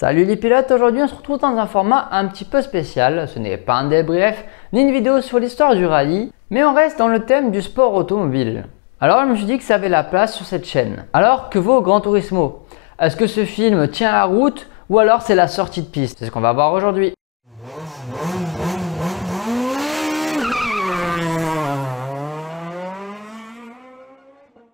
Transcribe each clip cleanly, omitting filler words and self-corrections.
Salut les pilotes, aujourd'hui on se retrouve dans un format un petit peu spécial. Ce n'est pas un débrief ni une vidéo sur l'histoire du rallye, mais on reste dans le thème du sport automobile. Alors je me suis dit que ça avait la place sur cette chaîne. Alors que vaut Gran Turismo? Est-ce que ce film tient la route ou alors c'est la sortie de piste? C'est ce qu'on va voir aujourd'hui.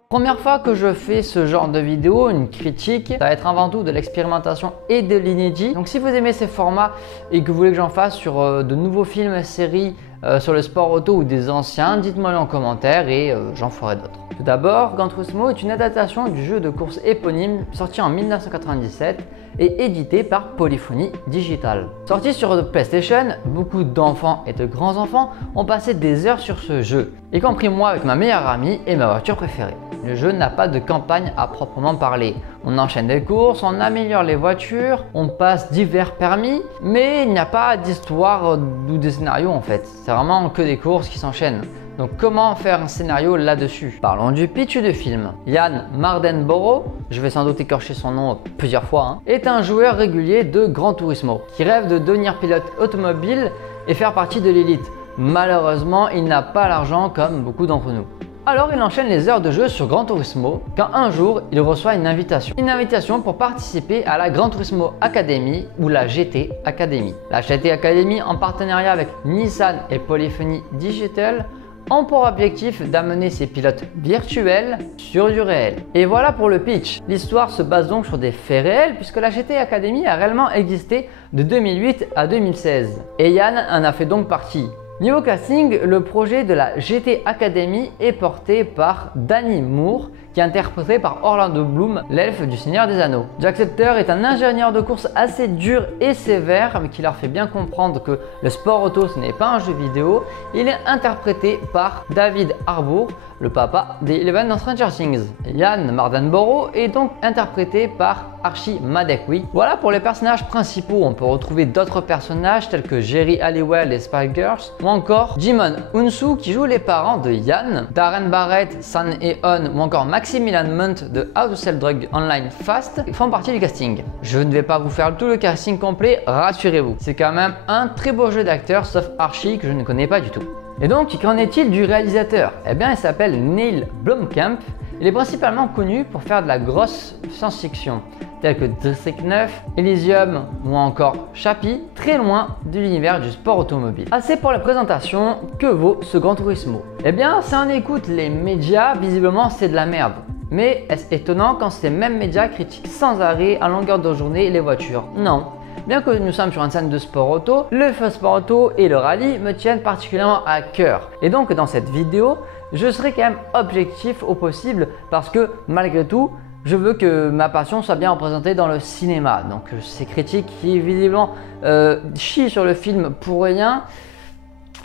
Première fois que je fais ce genre de vidéo, une critique, ça va être avant tout de l'expérimentation et de l'inédit. Donc si vous aimez ces formats et que vous voulez que j'en fasse sur de nouveaux films, séries, sur le sport auto ou des anciens, dites-moi en commentaire et j'en ferai d'autres. Tout d'abord, Gran Turismo est une adaptation du jeu de course éponyme sorti en 1997 et édité par Polyphony Digital. Sorti sur PlayStation, beaucoup d'enfants et de grands enfants ont passé des heures sur ce jeu, y compris moi avec ma meilleure amie et ma voiture préférée. Le jeu n'a pas de campagne à proprement parler. On enchaîne des courses, on améliore les voitures, on passe divers permis, mais il n'y a pas d'histoire ou de scénario en fait. C'est vraiment que des courses qui s'enchaînent. Donc comment faire un scénario là-dessus? Parlons du pitch du film. Jan Mardenborough, je vais sans doute écorcher son nom plusieurs fois, est un joueur régulier de Gran Turismo qui rêve de devenir pilote automobile et faire partie de l'élite. Malheureusement, il n'a pas l'argent comme beaucoup d'entre nous. Alors il enchaîne les heures de jeu sur Gran Turismo quand un jour il reçoit une invitation. Une invitation pour participer à la Gran Turismo Academy ou la GT Academy. La GT Academy en partenariat avec Nissan et Polyphony Digital ont pour objectif d'amener ces pilotes virtuels sur du réel. Et voilà pour le pitch. L'histoire se base donc sur des faits réels puisque la GT Academy a réellement existé de 2008 à 2016. Et Yann en a fait donc partie. Niveau casting, le projet de la GT Academy est porté par Danny Moore qui est interprété par Orlando Bloom, l'elfe du Seigneur des Anneaux. Jacksepticeye est un ingénieur de course assez dur et sévère mais qui leur fait bien comprendre que le sport auto ce n'est pas un jeu vidéo. Il est interprété par David Harbour, le papa d'Eleven dans Stranger Things. Jan Mardenborough est donc interprété par Archie Madekwe. Voilà pour les personnages principaux. On peut retrouver d'autres personnages tels que Jerry Halliwell des Spice Girls ou encore Jimon Unsu qui joue les parents de Yann, Darren Barrett, San Eon ou encore Maximilian Munt de How to Sell Drugs Online Fast font partie du casting. Je ne vais pas vous faire tout le casting complet, rassurez-vous. C'est quand même un très beau jeu d'acteurs sauf Archie que je ne connais pas du tout. Et donc, qu'en est-il du réalisateur? Eh bien, il s'appelle Neil Blomkamp. Il est principalement connu pour faire de la grosse science-fiction, telle que District 9, Elysium ou encore Chappie, très loin de l'univers du sport automobile. Assez pour la présentation, que vaut ce Gran Turismo? Eh bien, si on écoute les médias, visiblement c'est de la merde. Mais est-ce étonnant quand ces mêmes médias critiquent sans arrêt à longueur de journée les voitures? Non. Bien que nous sommes sur une scène de sport auto, le sport auto et le rallye me tiennent particulièrement à cœur. Et donc dans cette vidéo, je serai quand même objectif au possible parce que malgré tout, je veux que ma passion soit bien représentée dans le cinéma. Donc ces critiques qui visiblement chient sur le film pour rien,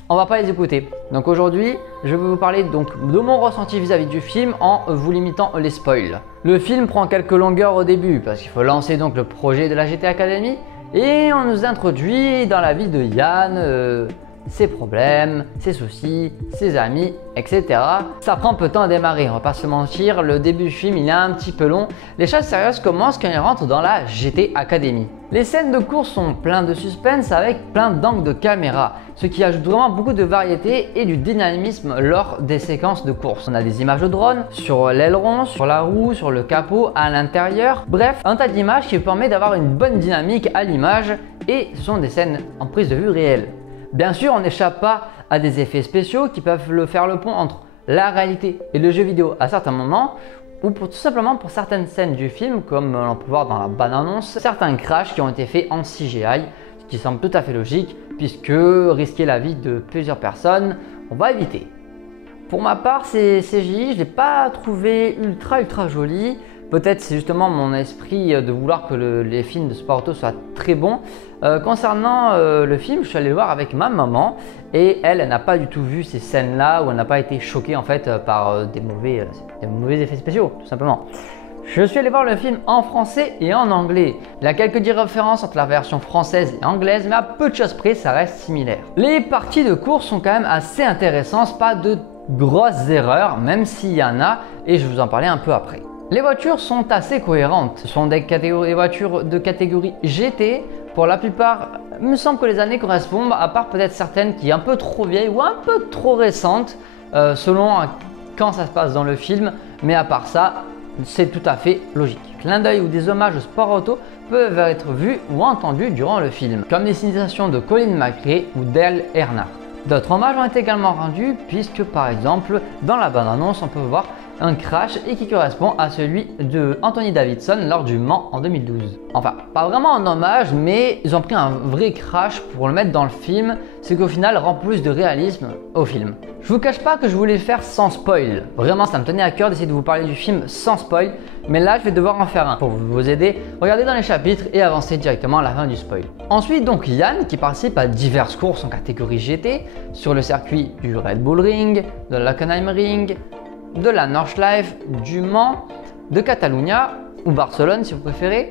on va pas les écouter. Donc aujourd'hui, je vais vous parler donc de mon ressenti vis-à-vis du film en vous limitant les spoils. Le film prend quelques longueurs au début parce qu'il faut lancer donc le projet de la GT Academy. Et on nous introduit dans la vie de Yann, ses problèmes, ses soucis, ses amis, etc. Ça prend peu de temps à démarrer, on va pas se mentir, le début du film il est un petit peu long. Les choses sérieuses commencent quand il rentre dans la GT Academy. Les scènes de course sont pleines de suspense avec plein d'angles de caméra, ce qui ajoute vraiment beaucoup de variété et du dynamisme lors des séquences de course. On a des images de drone sur l'aileron, sur la roue, sur le capot, à l'intérieur. Bref, un tas d'images qui permet d'avoir une bonne dynamique à l'image et ce sont des scènes en prise de vue réelle. Bien sûr, on n'échappe pas à des effets spéciaux qui peuvent faire le pont entre la réalité et le jeu vidéo à certains moments ou tout simplement pour certaines scènes du film comme on peut voir dans la bande-annonce, certains crashs qui ont été faits en CGI, ce qui semble tout à fait logique puisque risquer la vie de plusieurs personnes, on va éviter. Pour ma part, ces CGI, je ne l'ai pas trouvé ultra joli. Peut-être c'est justement mon esprit de vouloir que les films de sport auto soient très bons. Concernant le film, je suis allé le voir avec ma maman et elle n'a pas du tout vu ces scènes-là où elle n'a pas été choquée en fait par des mauvais effets spéciaux, tout simplement. Je suis allé voir le film en français et en anglais. Il y a quelques différences entre la version française et anglaise, mais à peu de choses près, ça reste similaire. Les parties de course sont quand même assez intéressantes, pas de grosses erreurs, même s'il y en a, et je vais vous en parler un peu après. Les voitures sont assez cohérentes. Ce sont des voitures de catégorie GT. Pour la plupart, il me semble que les années correspondent, à part peut-être certaines qui sont un peu trop vieilles ou un peu trop récentes, selon quand ça se passe dans le film. Mais à part ça, c'est tout à fait logique. Clin d'œil ou des hommages au sport auto peuvent être vus ou entendus durant le film, comme les citations de Colin McRae ou Dale Earnhardt. D'autres hommages ont été également rendus puisque par exemple dans la bande-annonce on peut voir un crash et qui correspond à celui de Anthony Davidson lors du Mans en 2012. Enfin, pas vraiment un hommage, mais ils ont pris un vrai crash pour le mettre dans le film, ce qui au final rend plus de réalisme au film. Je vous cache pas que je voulais le faire sans spoil. Vraiment, ça me tenait à cœur d'essayer de vous parler du film sans spoil, mais là je vais devoir en faire un. Pour vous aider, regardez dans les chapitres et avancez directement à la fin du spoil. Ensuite donc Yann qui participe à diverses courses en catégorie GT sur le circuit du Red Bull Ring, de l'Hockenheim Ring, de la Nordschleife, du Mans, de Catalunya ou Barcelone si vous préférez.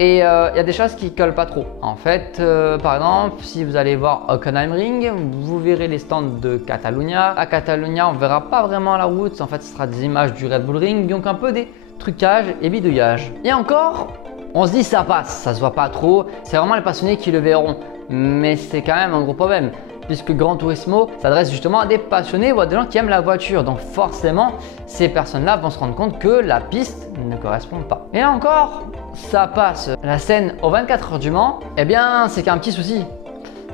Et il y a des choses qui collent pas trop. En fait, par exemple, si vous allez voir Hockenheim Ring, vous verrez les stands de Catalunya. À Catalunya, on verra pas vraiment la route. En fait, ce sera des images du Red Bull Ring, donc un peu des trucages et bidouillages. Et encore, on se dit ça passe, ça se voit pas trop. C'est vraiment les passionnés qui le verront. Mais c'est quand même un gros problème, puisque Gran Turismo s'adresse justement à des passionnés ou à des gens qui aiment la voiture. Donc forcément, ces personnes-là vont se rendre compte que la piste ne correspond pas. Et là encore, ça passe. La scène aux 24 heures du Mans, eh bien, c'est qu'un petit souci.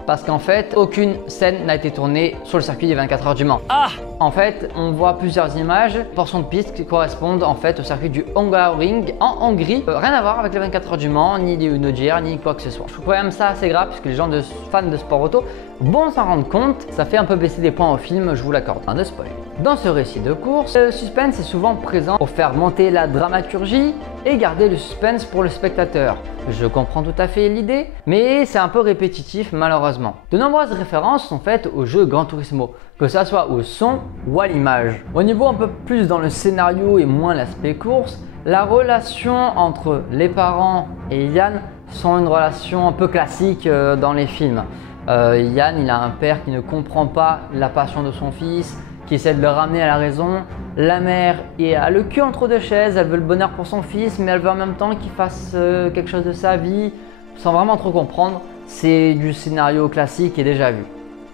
Parce qu'en fait, aucune scène n'a été tournée sur le circuit des 24 heures du Mans. Ah! En fait, on voit plusieurs images, portions de pistes qui correspondent en fait au circuit du Hungaroring en Hongrie. Rien à voir avec les 24 heures du Mans, ni les Uno-GR, ni quoi que ce soit. Je trouve quand même ça assez grave puisque les gens fans de sport auto vont s'en rendre compte. Ça fait un peu baisser des points au film, je vous l'accorde. Un de spoil. Dans ce récit de course, le suspense est souvent présent pour faire monter la dramaturgie et garder le suspense pour le spectateur. Je comprends tout à fait l'idée, mais c'est un peu répétitif malheureusement. De nombreuses références sont faites au jeu Gran Turismo, que ça soit au son ou à l'image. Au niveau un peu plus dans le scénario et moins l'aspect course, la relation entre les parents et Yann sont une relation un peu classique dans les films. Yann, il a un père qui ne comprend pas la passion de son fils, qui essaie de le ramener à la raison. La mère a le cul entre deux chaises, elle veut le bonheur pour son fils, mais elle veut en même temps qu'il fasse quelque chose de sa vie, sans vraiment trop comprendre. C'est du scénario classique et déjà vu.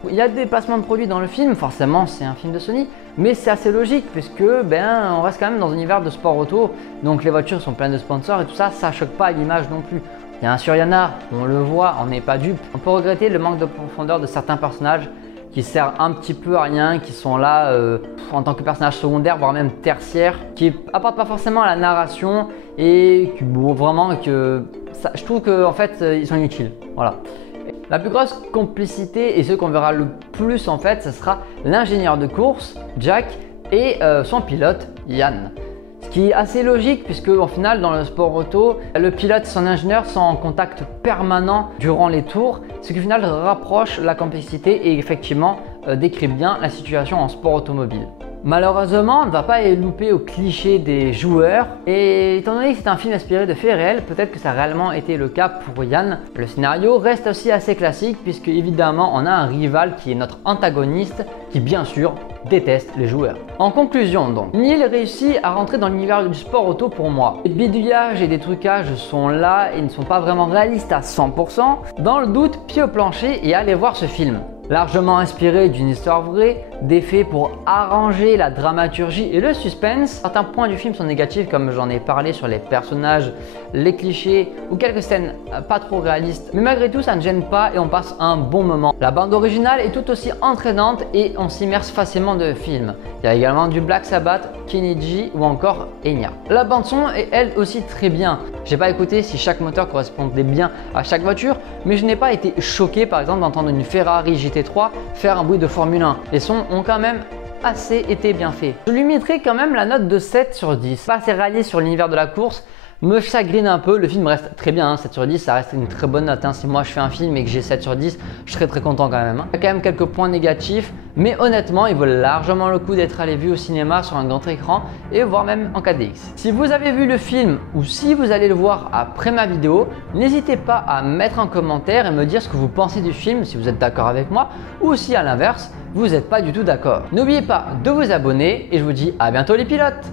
Il y a des placements de produits dans le film, forcément c'est un film de Sony, mais c'est assez logique puisque on reste quand même dans un univers de sport auto, donc les voitures sont pleines de sponsors et tout ça, ça choque pas à l'image non plus. Bien sûr il y en a, on le voit, on n'est pas dupe. On peut regretter le manque de profondeur de certains personnages qui servent un petit peu à rien, qui sont là en tant que personnages secondaires, voire même tertiaires, qui apportent pas forcément à la narration et qui, je trouve qu'en fait ils sont inutiles. Voilà. La plus grosse complicité et ce qu'on verra le plus en fait, ce sera l'ingénieur de course, Jack, et son pilote, Yann. Ce qui est assez logique puisque au final dans le sport auto, le pilote et son ingénieur sont en contact permanent durant les tours, ce qui au final rapproche la complicité et effectivement décrit bien la situation en sport automobile. Malheureusement, on ne va pas louper au cliché des joueurs et étant donné que c'est un film inspiré de faits réels, peut-être que ça a réellement été le cas pour Yann. Le scénario reste aussi assez classique puisque évidemment on a un rival qui est notre antagoniste qui bien sûr déteste les joueurs. En conclusion donc, Neil réussit à rentrer dans l'univers du sport auto pour moi. Les bidouillages et des trucages sont là et ne sont pas vraiment réalistes à 100%. Dans le doute, pied au plancher et allez voir ce film. Largement inspiré d'une histoire vraie, des faits pour arranger la dramaturgie et le suspense. Certains points du film sont négatifs comme j'en ai parlé sur les personnages, les clichés ou quelques scènes pas trop réalistes. Mais malgré tout ça ne gêne pas et on passe un bon moment. La bande originale est tout aussi entraînante et on s'immerse facilement dans le film. Il y a également du Black Sabbath, Kenny G ou encore Enya. La bande son est elle aussi très bien. J'ai pas écouté si chaque moteur correspondait bien à chaque voiture, mais je n'ai pas été choqué par exemple d'entendre une Ferrari GT3 faire un bruit de Formule 1. Les sons ont quand même assez été bien faits. Je lui mettrai quand même la note de 7 sur 10. Pas assez réaliste sur l'univers de la course, me chagrine un peu. Le film reste très bien, 7 sur 10, ça reste une très bonne note. Si moi je fais un film et que j'ai 7 sur 10, je serais très content quand même. Il y a quand même quelques points négatifs, mais honnêtement, il vaut largement le coup d'être allé vu au cinéma sur un grand écran et voire même en 4DX. Si vous avez vu le film ou si vous allez le voir après ma vidéo, n'hésitez pas à mettre un commentaire et me dire ce que vous pensez du film, si vous êtes d'accord avec moi ou si à l'inverse, vous n'êtes pas du tout d'accord. N'oubliez pas de vous abonner et je vous dis à bientôt les pilotes!